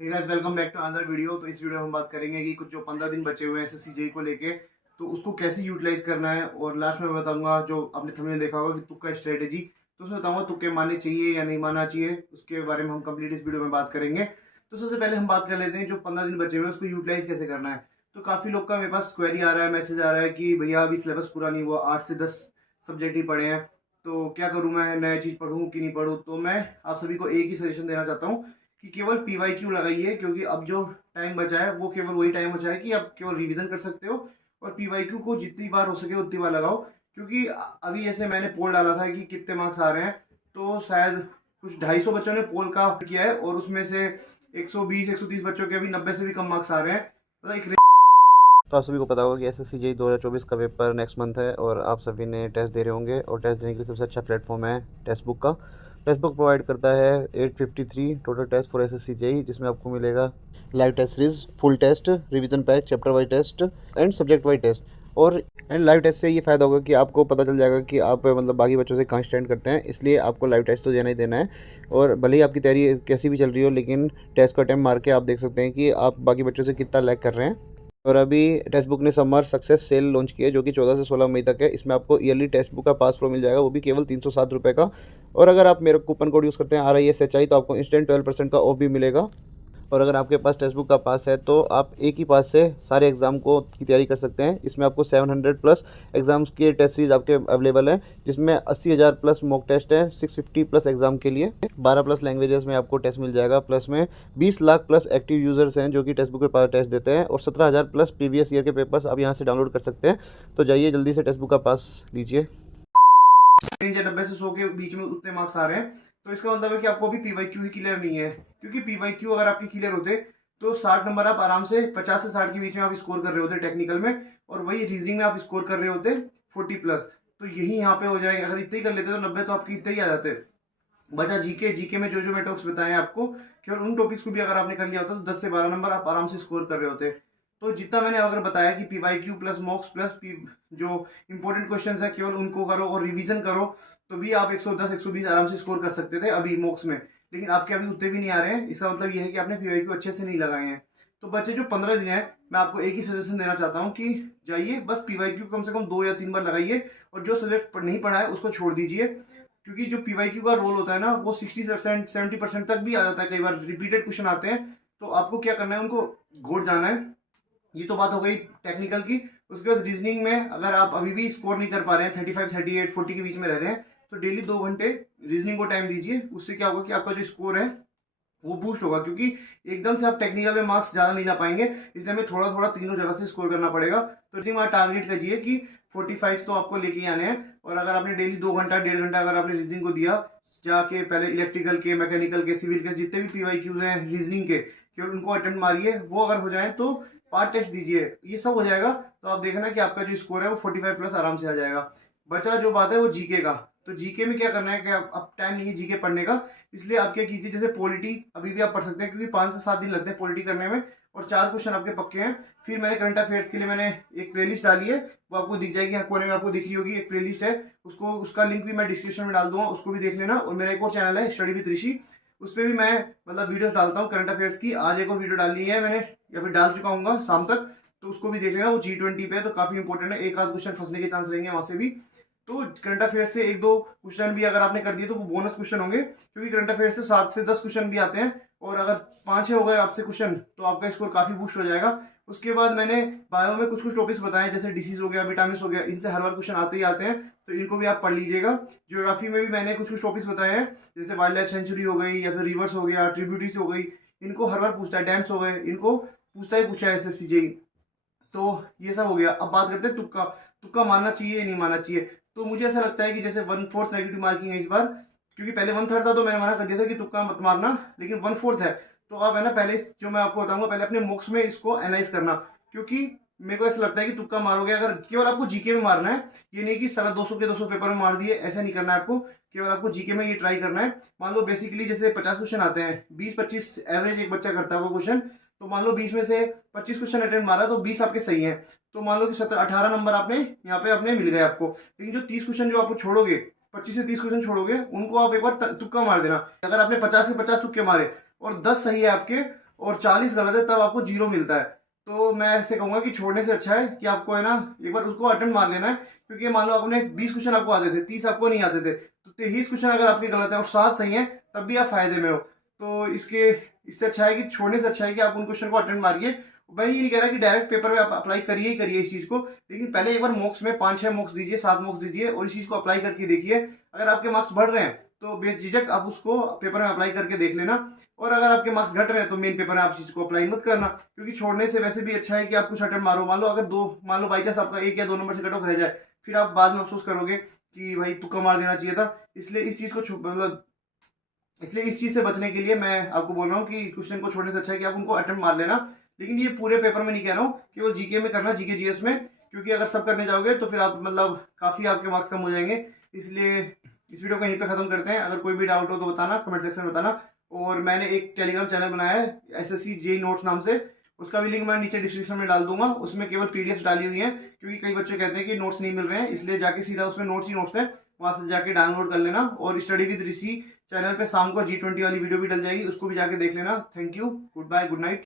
Hey guys, welcome back to another video. तो इस video में हम बात करेंगे कि कुछ जो 15 दिन बचे हुए हैं एसएससी जेईई को लेके, तो उसको कैसे यूटिलाइज करना है। और लास्ट में बताऊंगा, जो आपने थंबनेल देखा होगा कि तुक्का स्ट्रेटेजी, तो उसमें बताऊंगा तुक्के मारने चाहिए या नहीं मारना चाहिए। उसके बारे में हम कंप्लीट इस वीडियो में बात करेंगे। तो सबसे पहले हम बात कर लेते हैं जो 15 दिन बचे हुए हैं उसको यूटिलाइज कैसे करना है। तो काफ़ी लोग का मेरे पास क्वेरी आ रहा है, मैसेज आ रहा है कि भैया अभी सिलेबस पूरा नहीं हुआ, 8 से 10 सब्जेक्ट ही पढ़े हैं, तो क्या करूँ, मैं नया चीज़ पढ़ूँ कि नहीं पढ़ूँ। तो मैं आप सभी को एक ही सजेशन देना चाहता हूँ कि केवल पीवाईक्यू लगाइए, क्योंकि अब जो टाइम बचा है वो केवल वही टाइम बचा है कि आप केवल रिवीजन कर सकते हो। और पीवाईक्यू को जितनी बार हो सके उतनी बार लगाओ, क्योंकि अभी ऐसे मैंने पोल डाला था कि कितने मार्क्स आ रहे हैं, तो शायद कुछ 250 बच्चों ने पोल का किया है और उसमें से 120-130 बच्चों के अभी 90 से भी कम मार्क्स आ रहे हैं। मतलब एक तो आप सभी को पता होगा कि एसएससी जेईई 2024 का पेपर नेक्स्ट मंथ है और आप सभी ने टेस्ट दे रहे होंगे। और टेस्ट देने के लिए सबसे अच्छा प्लेटफॉर्म है टेस्ट बुक का। टेस्ट बुक प्रोवाइड करता है 853 total test for SSC JEE, जिसमें आपको मिलेगा live test series, full test, revision pack, chapter wise test and subject wise test. और एंड लाइव टेस्ट से ये फ़ायदा होगा कि आपको पता चल जाएगा कि आप मतलब बाकी बच्चों से कहाँ स्टैंड करते हैं, इसलिए आपको लाइव टेस्ट तो देना ही देना है। और भले ही आपकी तैयारी कैसी भी चल रही हो, लेकिन टेस्ट का अटेम्प्ट मार के आप देख सकते हैं कि आप बाकी बच्चों से कितना लैग कर रहे हैं। और अभी टेक्स्ट बुक ने समर सक्सेस सेल लॉन्च की है, जो कि 14 से 16 मई तक है। इसमें आपको ईयरली टेक्स्ट बुक का पास फ्लो मिल जाएगा, वो भी केवल 307 रुपये का। और अगर आप मेरा कूपन कोड यूज़ करते हैं RISHI, तो आपको इंस्टेंट 12% का ऑफ भी मिलेगा। और अगर आपके पास टेक्स्ट बुक का पास है तो आप एक ही पास से सारे एग्ज़ाम को की तैयारी कर सकते हैं। इसमें आपको 700 प्लस एग्ज़ाम्स के टेस्ट सीरीज आपके अवेलेबल हैं, जिसमें 80,000 प्लस मॉक टेस्ट है 650 प्लस एग्ज़ाम के लिए। 12 प्लस लैंग्वेजेस में आपको टेस्ट मिल जाएगा। प्लस में 20 लाख प्लस एक्टिव यूज़र्स हैं जो कि टेक्स्ट बुक पे टेस्ट देते हैं। और 17,000 प्लस प्रीवियस ईयर के पेपर्स आप यहाँ से डाउनलोड कर सकते हैं। तो जाइए जल्दी से टेक्स्ट बुक का पास लीजिए। 90 से 100 के बीच में उतने मार्क्स आ रहे हैं, तो इसका मतलब है कि आपको अभी पीवाईक्यू ही क्लियर नहीं है। क्योंकि पीवाईक्यू अगर आपके क्लियर होते तो 60 नंबर आप आराम से 50 से 60 के बीच में आप स्कोर कर रहे होते टेक्निकल में, और वही रीजनिंग में आप स्कोर कर रहे होते 40 प्लस। तो यही यहाँ पे हो जाएगा। अगर इतने ही कर लेते तो 90 तो आपके इतने ही आ जाते। बचा जीके में जो जो मैं टॉपिक्स बताए आपको, केवल उन टॉपिक्स को भी अगर आपने कर लिया होता तो 10 से 12 नंबर आप आराम से स्कोर कर रहे होते। तो जितना मैंने अगर बताया कि पीवाईक्यू प्लस मॉक्स प्लस जो इंपॉर्टेंट क्वेश्चन है केवल उनको करो और रिवीजन करो, तो भी आप 110 120 आराम से स्कोर कर सकते थे अभी मॉक्स में। लेकिन आपके अभी उतने भी नहीं आ रहे हैं। इसका मतलब ये है कि आपने पीवाईक्यू अच्छे से नहीं लगाए हैं। तो बच्चे जो 15 दिन है, मैं आपको एक ही सजेशन देना चाहता हूँ कि जाइए बस पीवाईक्यू कम से कम 2 या 3 बार लगाइए, और जो सब्जेक्ट नहीं पढ़ा है उसको छोड़ दीजिए। क्योंकि जो पीवाईक्यू का रोल होता है ना, वो 60% 70% तक भी आ जाता है। कई बार रिपीटेड क्वेश्चन आते हैं, तो आपको क्या करना है, उनको घोट जाना है। ये तो बात हो गई टेक्निकल की। उसके बाद रीजनिंग में अगर आप अभी भी स्कोर नहीं कर पा रहे हैं, 35 38 40 के बीच में रह रहे हैं, तो डेली 2 घंटे रीजनिंग को टाइम दीजिए। उससे क्या होगा कि आपका जो स्कोर है वो बूस्ट होगा। क्योंकि एकदम से आप टेक्निकल में मार्क्स ज्यादा नहीं ला पाएंगे, इसलिए हमें थोड़ा थोड़ा तीनों जगह से स्कोर करना पड़ेगा। तो रीजनिंग में टारगेट करिए कि 45 तो आपको लेके ही आने हैं। और अगर आपने डेली 2 घंटा 1.5 घंटा अगर आपने रीजनिंग को दिया, जाके पहले इलेक्ट्रिकल के, मैकेनिकल के, सिविल के जितने भी पीवाईक्यूज हैं रीजनिंग के, केवल उनको अटेम्प्ट मारिए। वो अगर हो जाए तो पार्ट टेस्ट दीजिए। ये सब हो जाएगा तो आप देखना कि आपका जो स्कोर है वो 45 प्लस आराम से आ जाएगा। बचा जो बात है वो जीके का। तो जीके में क्या करना है कि अब टाइम नहीं है जीके पढ़ने का, इसलिए आप क्या कीजिए, जैसे पॉलिटी अभी भी आप पढ़ सकते हैं, क्योंकि 5 से 7 दिन लगते हैं पॉलिटी करने में, और 4 क्वेश्चन आपके पक्के हैं। फिर मैंने करंट अफेयर्स के लिए मैंने एक प्लेलिस्ट डाली है, वो आपको दिख जाएगी, यहाँ कोने में आपको दिख रही होगी एक प्लेलिस्ट है। उसको, उसका लिंक भी मैं डिस्क्रिप्शन में डाल दूंगा, उसको भी देख लेना। और मेरा एक और चैनल है स्टडी विद ऋषि, उस पर भी मैं मतलब वीडियोस डालता हूँ करंट अफेयर्स की। आज एक और वीडियो डाली है मैंने, या फिर डाल चुका हूँ शाम तक, तो उसको भी देख लेना। वो G20 पे है, तो काफी इंपॉर्टेंट है। एक आध क्वेश्चन फंसने के चांस रहेंगे वहां से भी। तो करंट अफेयर से 1-2 क्वेश्चन भी अगर आपने कर दिए तो वो बोनस क्वेश्चन होंगे, क्योंकि करंट अफेयर से 7 से 10 क्वेश्चन भी आते हैं। और अगर 5-6 हो गए आपसे क्वेश्चन, तो आपका स्कोर काफी बूस्ट हो जाएगा। उसके बाद मैंने बायो में कुछ कुछ टॉपिक्स बताए, जैसे डिसीज हो गया, विटामिन हो गया, इनसे हर बार क्वेश्चन आते ही आते हैं, तो इनको भी आप पढ़ लीजिएगा। ज्योग्राफी में भी मैंने कुछ कुछ टॉपिक्स बताए हैं, जैसे वाइल्ड लाइफ सेंचुरी हो गई, या फिर रिवर्स हो गया, ट्रिब्यूटरीज हो गई, इनको हर बार पूछता है। डैम्स हो गए, इनको पूछता ही पूछा है एसएससी जेईई। तो ये सब हो गया। अब बात करते हैं तुक्का। तुक्का मारना चाहिए या नहीं मारना चाहिए। तो मुझे ऐसा लगता है कि जैसे 1/4 नेगेटिव मार्किंग है इस बार, क्योंकि पहले 1/3 था तो मैंने मना कर दिया था कि तुक्का मत मारना, लेकिन 1/4 है। तो आप है ना, पहले जो मैं आपको बताऊंगा, पहले अपने मॉक्स में इसको एनालाइज करना। क्योंकि मेरे को ऐसा लगता है कि तुक्का मारोगे अगर, केवल आपको जीके में मारना है। ये नहीं कि साला 200 के 200 पेपर में मार दिए, ऐसा नहीं करना है आपको। केवल आपको जीके में ये ट्राई करना है। मान लो बेसिकली जैसे 50 क्वेश्चन आते हैं, 20-25 एवरेज एक बच्चा करता है वो क्वेश्चन। तो मान लो 20 में से 25 क्वेश्चन अटेम्प्ट मारा, तो 20 आपके सही हैं। तो मान लो कि 17-18 नंबर आपने यहाँ पे अपने मिल गए आपको। लेकिन जो 30 क्वेश्चन जो आपको छोड़ोगे, 25 से 30 क्वेश्चन छोड़ोगे, उनको आप एक बार तुक्का मार देना। अगर आपने 50 के 50 तुक्के मारे और 10 सही है आपके, और 40 गलत है तब आपको 0 मिलता है। तो मैं ऐसे कहूँगा कि छोड़ने से अच्छा है कि आपको है ना एक बार उसको अटेम्प्ट मार लेना है, क्योंकि मान लो आपने 20 क्वेश्चन आपको आते थे, 30 आपको नहीं आते थे, तो 23 क्वेश्चन अगर आपके गलत है और 7 सही है तब भी आप फायदे में हो। तो इससे अच्छा है कि छोड़ने से अच्छा है कि आप उन क्वेश्चन को अटेम्प्ट मारिए। मैं ये नहीं कह रहा कि डायरेक्ट पेपर में आप अप्लाई करिए ही करिए इस चीज़ को, लेकिन पहले एक बार मॉक्स में 5-6 मॉक्स दीजिए, 7 मॉक्स दीजिए और इस चीज़ को अप्लाई करके देखिए। अगर आपके मार्क्स बढ़ रहे हैं तो बेझिझक आप उसको पेपर में अप्लाई करके देख लेना, और अगर आपके मार्क्स घट रहे हैं तो मेन पेपर में आप चीज़ को अप्लाई मत करना, क्योंकि छोड़ने से वैसे भी अच्छा है कि आप कुछ अटेम्प्ट मारो। मान लो बाई चांस आपका 1 या 2 नंबर से कट ऑफ रह जाए, फिर आप बाद में अफसोस करोगे कि भाई तुक्का मार देना चाहिए था। इसलिए इस चीज़ से बचने के लिए मैं आपको बोल रहा हूँ कि क्वेश्चन को छोड़ने से अच्छा है कि आप उनको अटेम्प्ट मार लेना। लेकिन ये पूरे पेपर में नहीं कह रहा हूँ, केवल जीके में करना, जीके जीएस में, क्योंकि अगर सब करने जाओगे तो फिर आप काफ़ी आपके मार्क्स कम हो जाएंगे। इसलिए इस वीडियो को यहीं पे ख़त्म करते हैं। अगर कोई भी डाउट हो तो बताना, कमेंट सेक्शन में बताना। और मैंने एक टेलीग्राम चैनल बनाया है SSC जेई नोट्स नाम से, उसका भी लिंक मैं नीचे डिस्क्रिप्शन में डाल दूंगा। उसमें केवल PDF डाली हुई है, क्योंकि कई बच्चे कहते हैं कि नोट्स नहीं मिल रहे हैं, इसलिए जाके सीधा उसमें नोट्स ही नोट्स है, वहाँ से जाके डाउनलोड कर लेना। और स्टडी विद ऋषि चैनल पे शाम को G20 वाली वीडियो भी डल जाएगी, उसको भी जाके देख लेना। Thank you, good bye, good night.